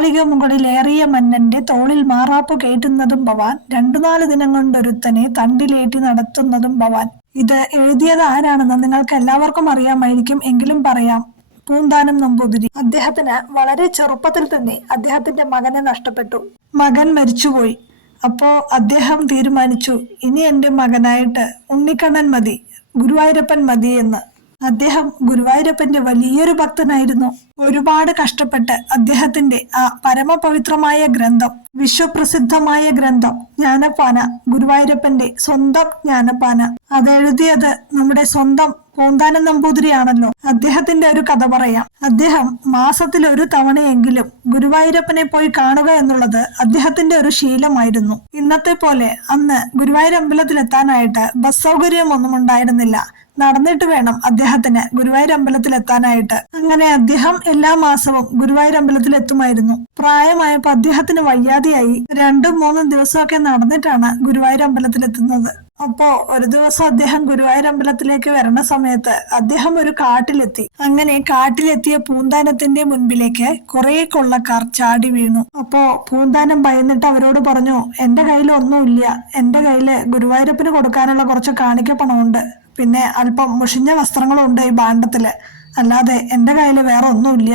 മാളിക മുകളിലേറിയ മന്നന്റെ തോളിൽ മാറാപ്പ് കയറ്റുന്നതും ഭവാൻ, 2-4 ദിനം കൊണ്ടൊരുത്തനെ തണ്ടിലേറ്റി നടത്തുന്നതും ഭവാൻ. ഇത് എഴുതിയത് ആരാണെന്ന് നിങ്ങൾക്ക് എല്ലാവർക്കും അറിയാമായിരിക്കും, എങ്കിലും പറയാം. പൂന്താനം നമ്പൂതിരി. അദ്ദേഹത്തിന് വളരെ ചെറുപ്പത്തിൽ തന്നെ അദ്ദേഹത്തിന്റെ മകനെ നഷ്ടപ്പെട്ടു. മകൻ മരിച്ചുപോയി. അപ്പോ അദ്ദേഹം തീരുമാനിച്ചു, ഇനി എന്റെ മകനായിട്ട് ഉണ്ണിക്കണ്ണൻ മതി, ഗുരുവായൂരപ്പൻ മതി എന്ന്. അദ്ദേഹം ഗുരുവായൂരപ്പന്റെ വലിയൊരു ഭക്തനായിരുന്നു. ഒരുപാട് കഷ്ടപ്പെട്ട് അദ്ദേഹത്തിന്റെ ആ പരമപവിത്രമായ ഗ്രന്ഥം, വിശ്വപ്രസിദ്ധമായ ഗ്രന്ഥം ജ്ഞാനപ്പാന, ഗുരുവായൂരപ്പന്റെ സ്വന്തം ജ്ഞാനപ്പാന, അതെഴുതിയത് നമ്മുടെ സ്വന്തം പൂന്താനം നമ്പൂതിരിയാണല്ലോ. അദ്ദേഹത്തിന്റെ ഒരു കഥ പറയാം. അദ്ദേഹം മാസത്തിൽ 1 തവണയെങ്കിലും ഗുരുവായൂരപ്പനെ പോയി കാണുക എന്നുള്ളത് അദ്ദേഹത്തിന്റെ ഒരു ശീലമായിരുന്നു. ഇന്നത്തെ പോലെ അന്ന് ഗുരുവായൂർ അമ്പലത്തിലെത്താനായിട്ട് ബസ് സൗകര്യമൊന്നും ഉണ്ടായിരുന്നില്ല. നടന്നിട്ട് വേണം അദ്ദേഹത്തിന് ഗുരുവായൂർ അമ്പലത്തിലെത്താനായിട്ട്. അങ്ങനെ അദ്ദേഹം എല്ലാ മാസവും ഗുരുവായൂർ അമ്പലത്തിലെത്തുമായിരുന്നു. പ്രായമായപ്പോ അദ്ദേഹത്തിന് വയ്യാതെയായി. 2-3 ദിവസമൊക്കെ നടന്നിട്ടാണ് ഗുരുവായൂർ അമ്പലത്തിലെത്തുന്നത്. അപ്പോ ഒരു ദിവസം അദ്ദേഹം ഗുരുവായൂർ അമ്പലത്തിലേക്ക് വരണ സമയത്ത് അദ്ദേഹം ഒരു കാട്ടിലെത്തി. അങ്ങനെ കാട്ടിലെത്തിയ പൂന്താനത്തിന്റെ മുൻപിലേക്ക് കുറെ കൊള്ളക്കാർ ചാടി വീണു. അപ്പോ പൂന്താനം ഭയന്നിട്ട് അവരോട് പറഞ്ഞു, എന്റെ കയ്യിൽ ഒന്നുമില്ല, എന്റെ കയ്യില് ഗുരുവായൂരപ്പന് കൊടുക്കാനുള്ള കുറച്ച് കാണിക്കപ്പണമുണ്ട്, പിന്നെ അല്പം മുഷിഞ്ഞ വസ്ത്രങ്ങളുണ്ട് ഈ ഭാണ്ഡത്തില്, അല്ലാതെ എന്റെ കയ്യില് വേറെ ഒന്നുമില്ല.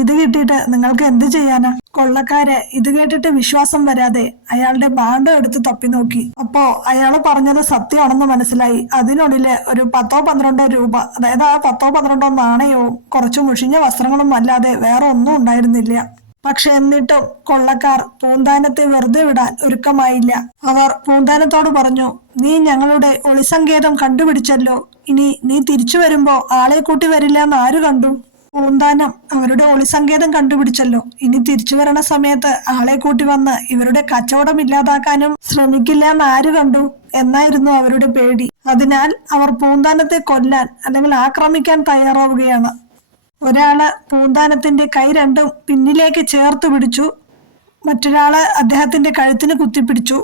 ഇത് കിട്ടിയിട്ട് നിങ്ങൾക്ക് എന്ത് ചെയ്യാനാ? കൊള്ളക്കാര് ഇത് കേട്ടിട്ട് വിശ്വാസം വരാതെ അയാളുടെ ഭാണ്ഡം എടുത്ത് തപ്പി നോക്കി. അപ്പോ അയാള് പറഞ്ഞത് സത്യമാണെന്ന് മനസ്സിലായി. അതിനുള്ളില് ഒരു 10-12 രൂപ, അതായത് ആ 10-12 നാണയവും കുറച്ച് മുഷിഞ്ഞ വസ്ത്രങ്ങളും അല്ലാതെ വേറെ ഒന്നും ഉണ്ടായിരുന്നില്ല. പക്ഷെ എന്നിട്ടും കൊള്ളക്കാർ പൂന്താനത്തെ വെറുതെ വിടാൻ ഒരുക്കമായില്ല. അവർ പൂന്താനത്തോട് പറഞ്ഞു, നീ ഞങ്ങളുടെ ഒളിസങ്കേതം കണ്ടുപിടിച്ചല്ലോ, ഇനി നീ തിരിച്ചു വരുമ്പോ ആളെ കൂട്ടി വരില്ല എന്ന് ആര് കണ്ടു? പൂന്താനം അവരുടെ ഒളിസങ്കേതം കണ്ടുപിടിച്ചല്ലോ, ഇനി തിരിച്ചു വരണ സമയത്ത് ആളെ കൂട്ടി വന്ന് ഇവരുടെ കച്ചവടം ഇല്ലാതാക്കാനും ശ്രമിക്കില്ല എന്ന് ആര് കണ്ടു എന്നായിരുന്നു അവരുടെ പേടി. അതിനാൽ അവർ പൂന്താനത്തെ കൊല്ലാൻ അല്ലെങ്കിൽ ആക്രമിക്കാൻ തയ്യാറാവുകയാണ്. ഒരാള് പൂന്താനത്തിന്റെ കൈ രണ്ടും പിന്നിലേക്ക് ചേർത്ത് പിടിച്ചു, മറ്റൊരാള് അദ്ദേഹത്തിന്റെ കഴുത്തിന് കുത്തിപ്പിടിച്ചു,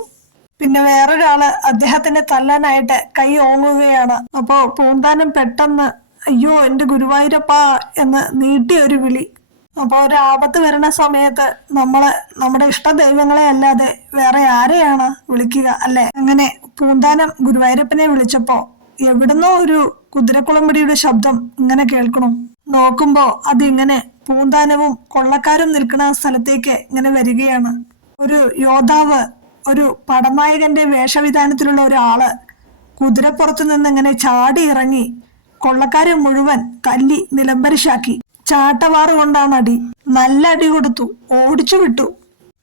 പിന്നെ വേറൊരാള് അദ്ദേഹത്തിനെ തല്ലാനായിട്ട് കൈ ഓങ്ങുകയാണ്. അപ്പോ പൂന്താനം പെട്ടെന്ന് അയ്യോ എന്റെ ഗുരുവായൂരപ്പാ എന്ന് നീട്ടിയ ഒരു വിളി. അപ്പൊ ഒരു ആപത്ത് വരണ സമയത്ത് നമ്മുടെ ഇഷ്ട ദൈവങ്ങളെ അല്ലാതെ വേറെ ആരെയാണ് വിളിക്കുക, അല്ലെ? അങ്ങനെ പൂന്താനം ഗുരുവായൂരപ്പനെ വിളിച്ചപ്പോ എവിടുന്നോ ഒരു കുതിരക്കുളമ്പടിയുടെ ശബ്ദം ഇങ്ങനെ കേൾക്കണം. നോക്കുമ്പോ അതിങ്ങനെ പൂന്താനവും കൊള്ളക്കാരും നിൽക്കുന്ന സ്ഥലത്തേക്ക് ഇങ്ങനെ വരികയാണ്. ഒരു യോദ്ധാവ്, ഒരു പടനായകന്റെ വേഷവിധാനത്തിലുള്ള ഒരാള് കുതിരപ്പുറത്ത് നിന്ന് ഇങ്ങനെ ചാടി ഇറങ്ങി കൊള്ളക്കാരെ മുഴുവൻ തല്ലി നിലംപരിശാക്കി. ചാട്ടവാറ് കൊണ്ടാണ് അടി. നല്ല അടി കൊടുത്തു, ഓടിച്ചു വിട്ടു.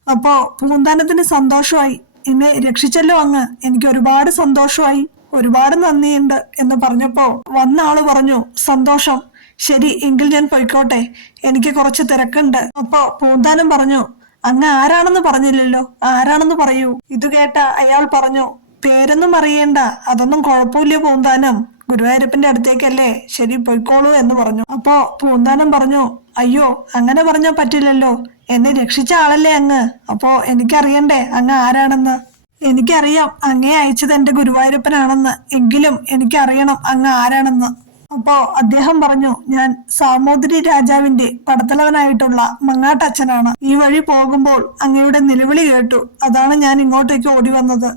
അപ്പോ പൂന്താനത്തിന് സന്തോഷമായി. എന്നെ രക്ഷിച്ചല്ലോ അങ്ങ്, എനിക്ക് ഒരുപാട് സന്തോഷമായി, ഒരുപാട് നന്ദിയുണ്ട് എന്ന് പറഞ്ഞപ്പോ വന്ന ആള് പറഞ്ഞു, സന്തോഷം, ശരി എങ്കിൽ ഞാൻ പൊയ്ക്കോട്ടെ, എനിക്ക് കുറച്ച് തിരക്കുണ്ട്. അപ്പോ പൂന്താനം പറഞ്ഞു, അങ്ങ് ആരാണെന്ന് പറഞ്ഞില്ലല്ലോ, ആരാണെന്ന് പറയൂ. ഇത് കേട്ട അയാൾ പറഞ്ഞു, പേരൊന്നും അറിയണ്ട, അതൊന്നും കുഴപ്പമില്ല പൂന്താനം, ഗുരുവായൂരപ്പന്റെ അടുത്തേക്കല്ലേ, ശരി പൊയ്ക്കോളൂ എന്ന് പറഞ്ഞു. അപ്പോ പൂന്താനം പറഞ്ഞു, അയ്യോ അങ്ങനെ പറഞ്ഞാ പറ്റില്ലല്ലോ, എന്നെ രക്ഷിച്ച ആളല്ലേ അങ്ങ്, അപ്പോ എനിക്കറിയണ്ടേ അങ്ങ് ആരാണെന്ന്. എനിക്കറിയാം അങ്ങേ അയച്ചത് എന്റെ ഗുരുവായൂരപ്പനാണെന്ന്, എങ്കിലും എനിക്കറിയണം അങ്ങ് ആരാണെന്ന്. അപ്പോ അദ്ദേഹം പറഞ്ഞു, ഞാൻ സാമൂതിരി രാജാവിന്റെ പടത്തലവനായിട്ടുള്ള മങ്ങാട്ടച്ഛനാണ്. ഈ വഴി പോകുമ്പോൾ അങ്ങയുടെ നിലവിളി കേട്ടു, അതാണ് ഞാൻ ഇങ്ങോട്ടേക്ക് ഓടി വന്നത്.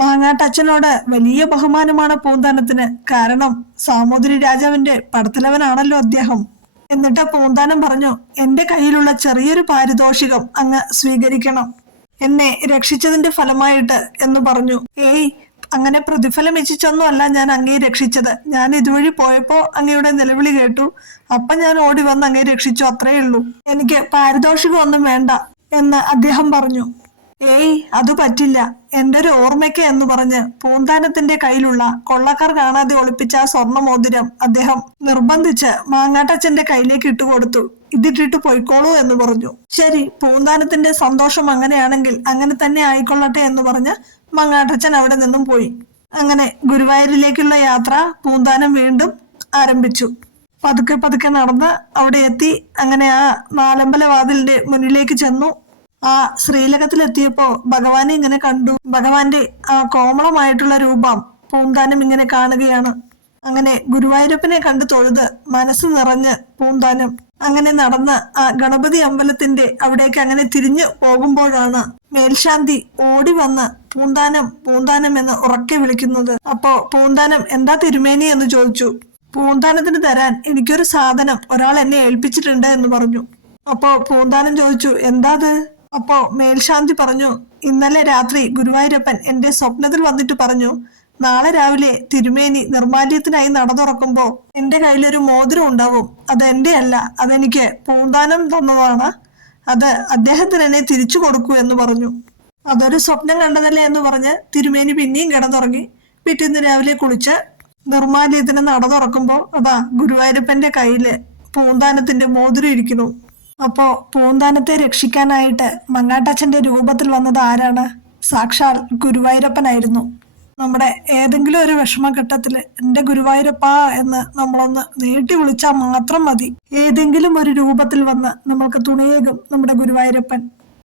മാങ്ങാട്ടച്ഛനോട് വലിയ ബഹുമാനമാണ് പൂന്താനത്തിന്, കാരണം സാമൂതിരി രാജാവിന്റെ പടത്തലവനാണല്ലോ അദ്ദേഹം. എന്നിട്ട് പൂന്താനം പറഞ്ഞു, എന്റെ കയ്യിലുള്ള ചെറിയൊരു പാരിതോഷികം അങ്ങ് സ്വീകരിക്കണം, എന്നെ രക്ഷിച്ചതിന്റെ ഫലമായിട്ട് എന്ന് പറഞ്ഞു. ഏയ്, അങ്ങനെ പ്രതിഫലം ഇച്ഛിച്ചൊന്നും അല്ല ഞാൻ അങ്ങയെ രക്ഷിച്ചത്. ഞാൻ ഇതുവഴി പോയപ്പോ അങ്ങയുടെ നിലവിളി കേട്ടു, അപ്പൊ ഞാൻ ഓടി വന്ന് അങ്ങയെ രക്ഷിച്ചു, അത്രേ ഉള്ളൂ, എനിക്ക് പാരിതോഷികം ഒന്നും വേണ്ട എന്ന് അദ്ദേഹം പറഞ്ഞു. ഏയ്, അത് പറ്റില്ല, എന്റെ ഒരു ഓർമ്മയ്ക്ക് എന്ന് പറഞ്ഞ് പൂന്താനത്തിന്റെ കയ്യിലുള്ള കൊള്ളക്കാർ കാണാതെ ഒളിപ്പിച്ച ആ സ്വർണ്ണ മോതിരം അദ്ദേഹം നിർബന്ധിച്ച് മാങ്ങാട്ടച്ഛന്റെ കയ്യിലേക്ക് ഇട്ടുകൊടുത്തു. ഇതിട്ടിട്ട് പൊയ്ക്കോളൂ എന്ന് പറഞ്ഞു. ശരി, പൂന്താനത്തിന്റെ സന്തോഷം അങ്ങനെയാണെങ്കിൽ അങ്ങനെ തന്നെ ആയിക്കൊള്ളട്ടെ എന്ന് പറഞ്ഞ് മങ്ങാട്ടച്ഛൻ അവിടെ നിന്നും പോയി. അങ്ങനെ ഗുരുവായൂരിലേക്കുള്ള യാത്ര പൂന്താനം വീണ്ടും ആരംഭിച്ചു. പതുക്കെ പതുക്കെ നടന്ന് അവിടെ എത്തി. അങ്ങനെ ആ നാലമ്പല വാതിലിന്റെ മുന്നിലേക്ക് ചെന്നു. ആ ശ്രീലകത്തിലെത്തിയപ്പോ ഭഗവാനെ ഇങ്ങനെ കണ്ടു. ഭഗവാന്റെ ആ കോമളമായിട്ടുള്ള രൂപം പൂന്താനം ഇങ്ങനെ കാണുകയാണ്. അങ്ങനെ ഗുരുവായൂരപ്പനെ കണ്ടു തൊഴുത് മനസ്സ് നിറഞ്ഞ് പൂന്താനം അങ്ങനെ നടന്ന് ആ ഗണപതി അമ്പലത്തിന്റെ അവിടേക്ക് അങ്ങനെ തിരിഞ്ഞു പോകുമ്പോഴാണ് മേൽശാന്തി ഓടി വന്ന് പൂന്താനം പൂന്താനം എന്ന് ഉറക്കെ വിളിക്കുന്നത്. അപ്പോ പൂന്താനം എന്താ തിരുമേനി എന്ന് ചോദിച്ചു. പൂന്താനത്തിന് തരാൻ എനിക്കൊരു സാധനം ഒരാൾ എന്നെ ഏൽപ്പിച്ചിട്ടുണ്ട് എന്ന് പറഞ്ഞു. അപ്പോ പൂന്താനം ചോദിച്ചു, എന്താ അത്? അപ്പോ മേൽശാന്തി പറഞ്ഞു, ഇന്നലെ രാത്രി ഗുരുവായൂരപ്പൻ എന്റെ സ്വപ്നത്തിൽ വന്നിട്ട് പറഞ്ഞു, നാളെ രാവിലെ തിരുമേനി നിർമാല്യത്തിനായി നട തുറക്കുമ്പോ എന്റെ കയ്യിലൊരു മോതിരം ഉണ്ടാവും. അത് എന്റെ അല്ല, അതെനിക്ക് പൂന്താനം തന്നതാണ്. അത് അദ്ദേഹത്തിന് എന്നെ തിരിച്ചു കൊടുക്കൂ എന്ന് പറഞ്ഞു. അതൊരു സ്വപ്നം കണ്ടതല്ലേ എന്ന് പറഞ്ഞ് തിരുമേനി പിന്നെയും കിടന്നുറങ്ങി. പിറ്റേന്ന് രാവിലെ കുളിച്ച് നിർമാല്യത്തിന് നട തുറക്കുമ്പോ അതാ ഗുരുവായൂരപ്പന്റെ കയ്യില് പൂന്താനത്തിന്റെ മോതിരം ഇരിക്കുന്നു. അപ്പോ പൂന്താനത്തെ രക്ഷിക്കാനായിട്ട് മങ്ങാട്ടച്ഛന്റെ രൂപത്തിൽ വന്നത് ആരാണ്? സാക്ഷാൽ ഗുരുവായൂരപ്പനായിരുന്നു. നമ്മുടെ ഏതെങ്കിലും ഒരു വിഷമഘട്ടത്തില് എന്റെ ഗുരുവായൂരപ്പ എന്ന് നമ്മളൊന്ന് നീട്ടി വിളിച്ചാൽ മാത്രം മതി, ഏതെങ്കിലും ഒരു രൂപത്തിൽ വന്ന് നമ്മൾക്ക് തുണയേകും നമ്മുടെ ഗുരുവായൂരപ്പൻ.